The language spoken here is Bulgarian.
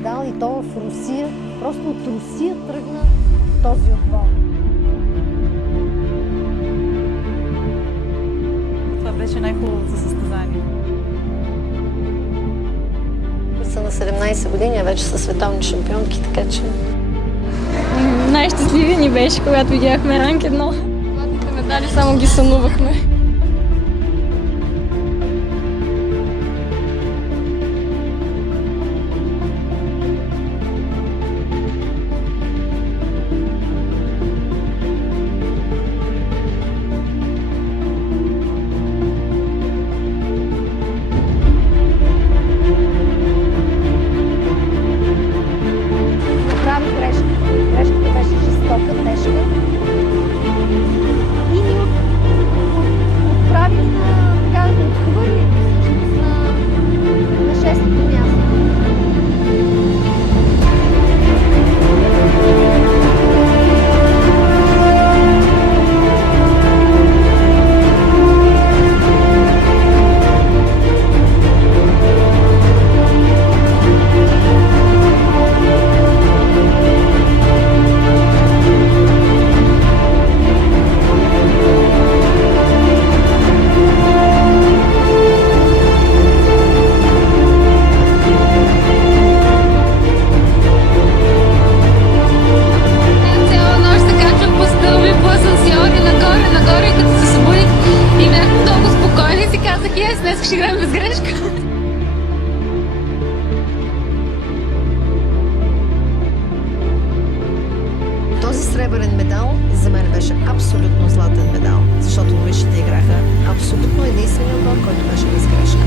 медал и то в Русия. Просто от Русия тръгна този отбор. Това беше най-хубавото състезание. Са на 17 години, а вече са световни шампионки, така че... Най-щастливи ни беше, когато видяхме ранг 1. Златните медали само ги сънувахме. Направи грешка. Грешката беше жестока, тежка. И ни отправи на, така да го отхвърли всъщност на шестото място. Днес ще играем без грешка. Този сребърен медал за мен беше абсолютно златен медал, защото мъжете играха абсолютно единствения отбор, който беше без грешка.